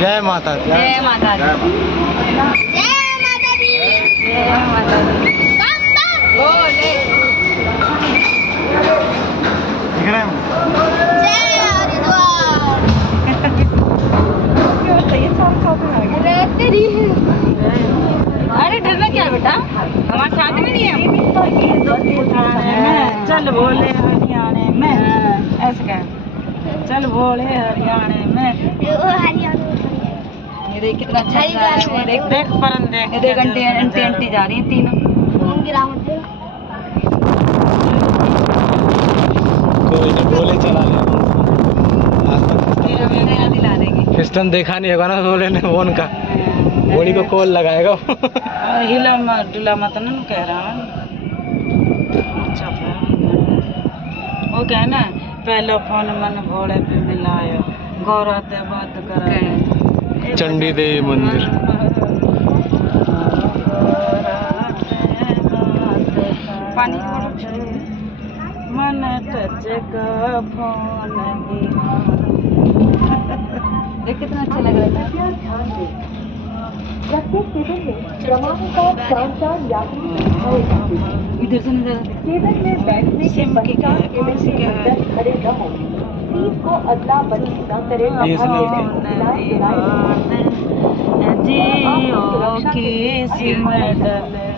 जय माता दी। जय माता दी। जय माता दी। बोले अरे डरना क्या बेटा, हमारे साथ में नहीं है। चल बोले हरियाणे में, ऐसे कह, चल बोले हरियाणे में। ये देख कितना अच्छा जा रहा है। देख देख परन देख, ये देख आंटी आंटी आंटी जा रही हैं तीनों। कोई नहीं, बोले चला ले। दिला देंगे। सिस्टम देखा नहीं होगा ना बोले ने फोन का, बॉडी को कॉल लगाएगा। हिला मत डुला मत ना कह रहा है। अच्छा वो कह ना, पहला फोन मन भोले पे मिलायो, गौरव बात कर चंडी देवी मंदिर। पानी मन टच का फोन देख कितना अच्छा लग रहा है। इधर से नजर सिम की क्या है, कौन सी क्या है? ये सुनो जियो की सिम डले